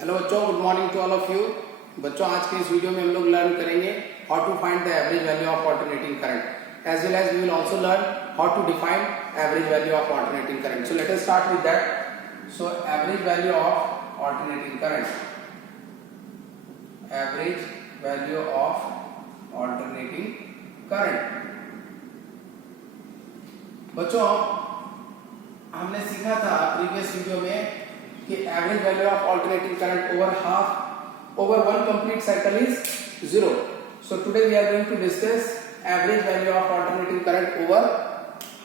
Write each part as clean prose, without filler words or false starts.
हेलो बच्चों, good morning to all of you. बच्चों, आज के इस वीडियो में हम लोग लर्न करेंगे how to find the average value of alternating current as well as we will also learn how to define average value of alternating current. So let us start with that. So average value of alternating current, average value of alternating current. बच्चों, हमने सीखा था previous video में कि एवरेज value of alternating करंट over one complete cycle is 0. So today we are going to discuss average value of alternating current over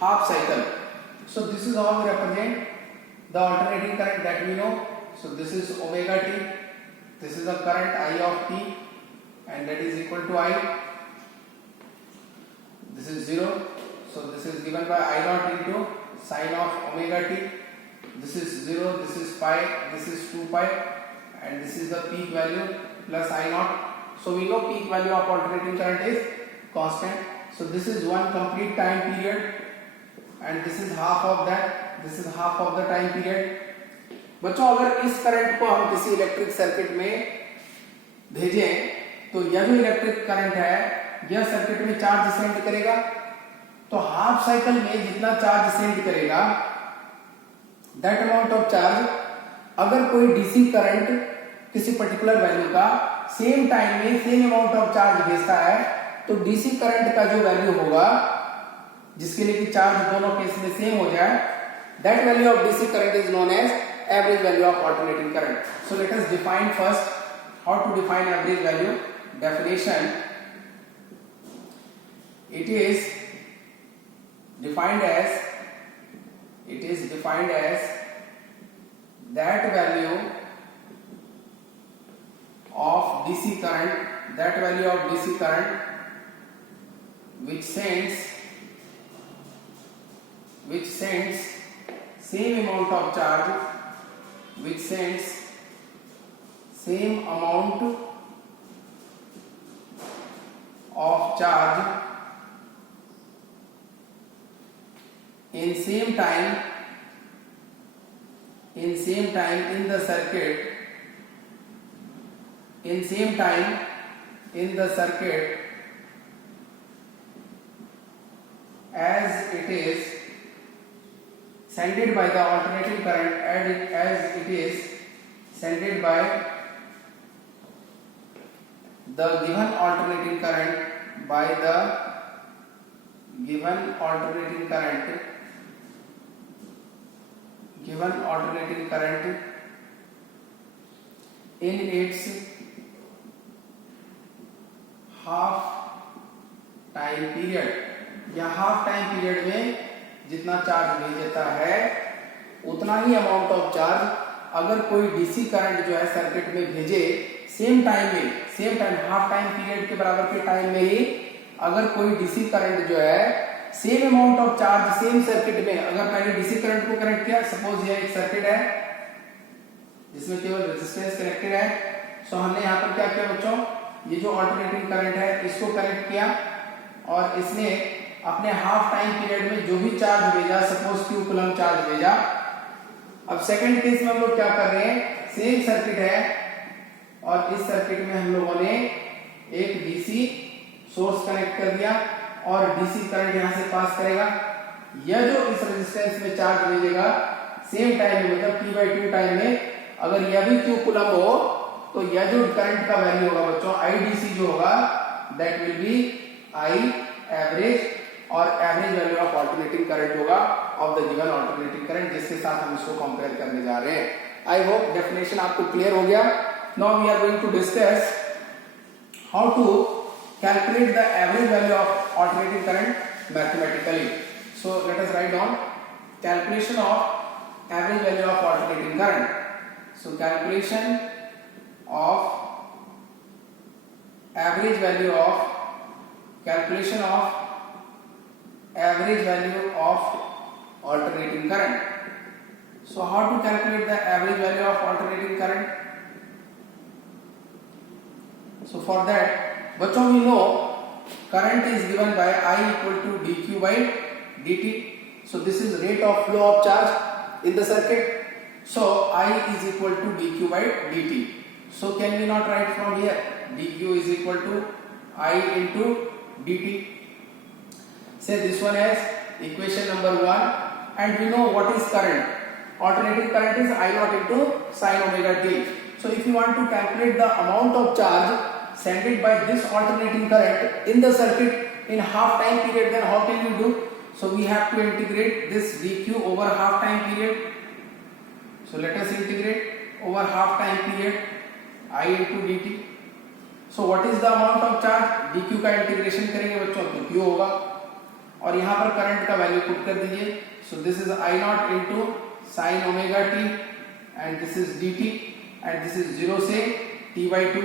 half cycle. So this is how we represent the alternating current that we know. So this is omega t, this is the current I of t, and that is equal to I. This is 0. So this is given by I naught into sine of omega t. This is 0, this is pi, this is 2 pi, and this is the peak value plus I naught. So we know peak value of alternating current is constant. So this is one complete time period, and this is half of that. This is half of the time period. बच्चों, अगर इस करंट को हम किसी electric circuit में भेजें तो यह जो इलेक्ट्रिक करंट है यह सर्किट में चार्ज सेंड करेगा। तो हाफ साइकिल में जितना चार्ज सेंड करेगा, दैट अमाउंट ऑफ चार्ज, अगर कोई डीसी करंट किसी पर्टिकुलर वैल्यू का सेम टाइम में सेम अमाउंट ऑफ चार्ज भेजता है, तो डीसी करंट का जो वैल्यू होगा, जिसके लिए कि चार्ज दोनों केस में सेम हो जाए, that value of DC current is known as average value of alternating current. So let us define first how to define average value. Definition, it is defined as that value of DC current which sends same amount of charge, in same time in the circuit, as it is sended by the alternating current, as it is sended by the given alternating current in its half time period. या half time period में जितना चार्ज भेजता है उतना ही amount of charge अगर कोई DC current जो है सर्किट में भेजे same time half time period के बराबर के टाइम में ही, अगर कोई डीसी करंट जो है same amount of charge same circuit में, अगर मैंने डीसी करंट को कनेक्ट किया, सपोज यह एक सर्किट है जिसमें केवल रेजिस्टेंस कनेक्टेड है। सो हमने यहाँ पर क्या किया बच्चों, ये जो ऑल्टरनेटिंग करंट है इसको कनेक्ट किया और इसने अपने हाफ टाइम पीरियड में जो भी चार्ज भेजा, सपोज क्यू कूलम चार्ज भेजा। अब सेकंड केस में हम लोग क्या कर रहे हैं, सेम सर्किट है और इस सर्किट में हम लोगों ने एक डीसी सोर्स कनेक्ट कर दिया और डीसी करंट यहां से पास करेगा। यह जो इस रेजिस्टेंस में चार्ज भेजेगा सेम टाइम में, मतलब T/2 टाइम में, अगर यह भी क्यू कूलम हो तो यह जो करंट का वैल्यू होगा बच्चों, IDC जो होगा, that will be I average, और average value of alternating current होगा of the given alternating current, जिसके साथ हम इसको कंपेयर करने जा रहे हैं। आई होप डेफिनेशन आपको क्लियर हो गया। Now we are going to discuss how to calculate the average value of alternating current mathematically. So let us write down calculation of average value of alternating current. So calculation of average value of alternating current. So how to calculate the average value of alternating current? So for that, बच्चों, we know current is given by I equal to dq by dt. So this is rate of flow of charge in the circuit. So I is equal to dq by dt. So can we not write from here dq is equal to I into dt? Say this one as equation number 1, and we know what is current. Alternating current is I naught into sin omega t. So if you want to calculate the amount of charge sent by this alternating current in the circuit in half time period, then how can you do? So we have to integrate this dq over half time period. So let us integrate over half time period I into dt. So what is the amount of charge? dq का इंटीग्रेशन करेंगे बच्चों तो q होगा, और यहाँ पर करंट का value put कर दीजिए. सो this is I not into sine omega T, and this is dt, and this is 0 से t by 2.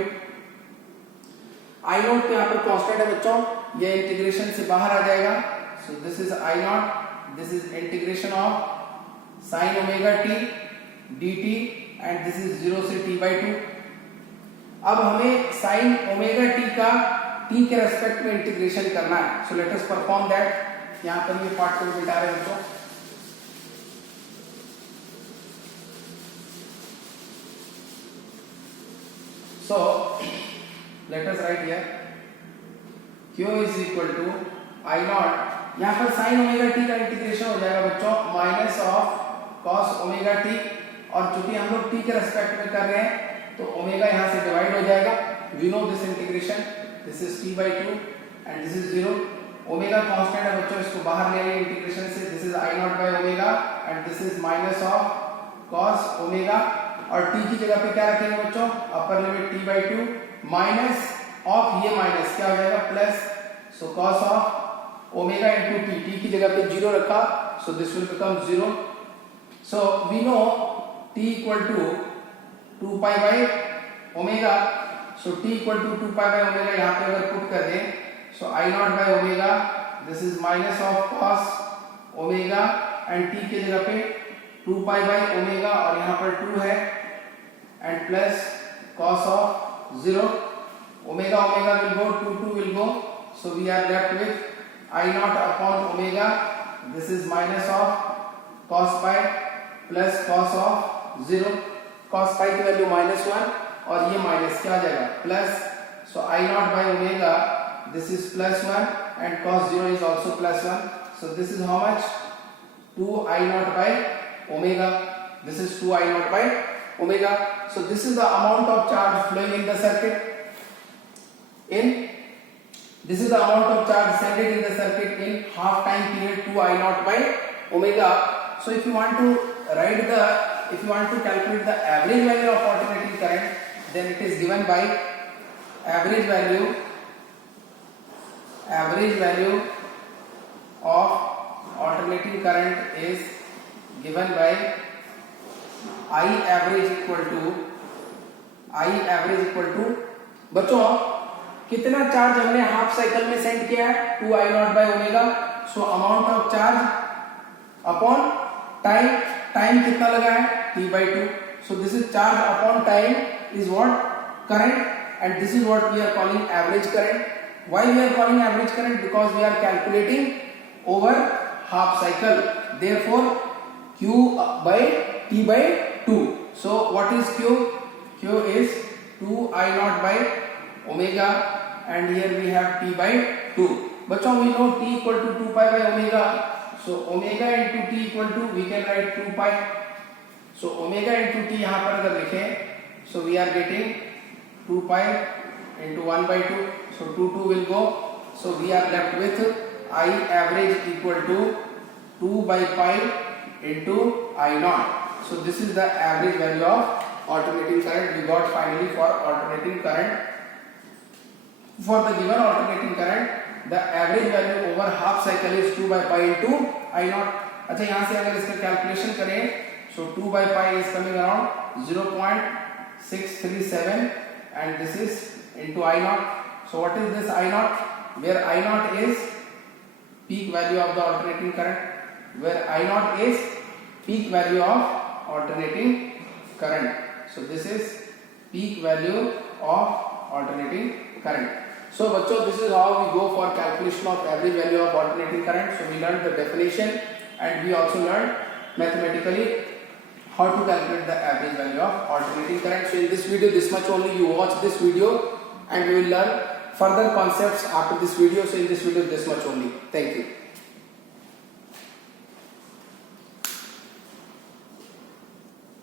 I नॉट तो यहाँ पर कांस्टेंट है बच्चों, ये इंटीग्रेशन से बाहर आ जाएगा. So this is I naught, this is integration of sine omega t dt, and this is 0 से t by 2. अब हमें साइन ओमेगा टी का t के रेस्पेक्ट में इंटीग्रेशन करना है. So let us perform that. यहां पर ये पार्ट को मिटा रहे हैं बच्चों. So let us write here q is equal to I naught. यहां पर साइन ओमेगा टी का इंटीग्रेशन हो जाएगा बच्चों minus of cos omega T, और चूंकि हम लोग t के रेस्पेक्ट में कर रहे हैं तो ओमेगा यहां से डिवाइड हो जाएगा. We know this integration, this is t by 2 and this is 0. Omega constant है बच्चों, इसको बाहर ले आइए इंटीग्रेशन से. This is I naught by omega, and this is minus of cos omega, और t की जगह पे क्या रखेंगे बच्चों? Upper limit t by 2 minus of ये माइनस क्या हो जाएगा plus. So cos of omega into t की जगह पे 0 रखा, so this will become 0. So we know t equal to 2 pi by omega. So t equal to 2 pi by omega यहाँ पे अगर पुट कर दें, so I naught by omega, this is minus of cos omega, and t की जगह पे 2 pi by omega, और यहाँ पर 2 है, and plus cos of 0. Omega omega will go, 2 will go, so we are left with I naught upon omega, this is minus of cos pi plus cos of 0. cos pi की value -1, और ये minus क्या आ जाएगा plus. So I naught by omega, this is +1, and cos 0 is also +1. So this is how much 2 I naught by omega. This is 2 I naught by omega. So this is the amount of charge flowing in the circuit. This is the amount of charge sent in the circuit in half time period 2 I naught by omega. So if you want to calculate the average value of alternating current, then it is given by average value of alternating current is given by I average equal to बच्चों कितना चार्ज हमने half cycle में सेंड किया है? 2 I naught by omega. So amount of charge upon time कितना लगा है? t by 2. So this is charge upon time is what? Current, and this is what we are calling average current. Why we are calling average current? Because we are calculating over half cycle. Therefore q by t by 2. सो व्हाट इज q? q is 2 I naught by omega, and here we have t by 2. बच्चों we know t equal to 2 pi by omega, so omega into t equal to we can write 2 pi. So omega into t यहाँ पर अगर लिखें, so we are getting 2 pi into 1 by 2, so 2 will go, so we are left with I average equal to 2 by pi into I naught. So this is the average value of alternating current we got finally for alternating current. For the given alternating current, the average value over half cycle is 2 by pi into I naught. अच्छा यहाँ से अगर इसका कैलकुलेशन करें, so 2 by pi is coming around 0.637, and this is into I naught. So what is this I naught? Where I naught is peak value of the alternating current. Where I naught is peak value of alternating current. So this is peak value of alternating current. So बच्चों, this is how we go for calculation of average value of alternating current. So we learned the definition, and we also learned mathematically how to calculate the average value of alternating current. So in this video, this much only. You watch this video and you will learn further concepts after this video. So in this video, this much only. Thank you.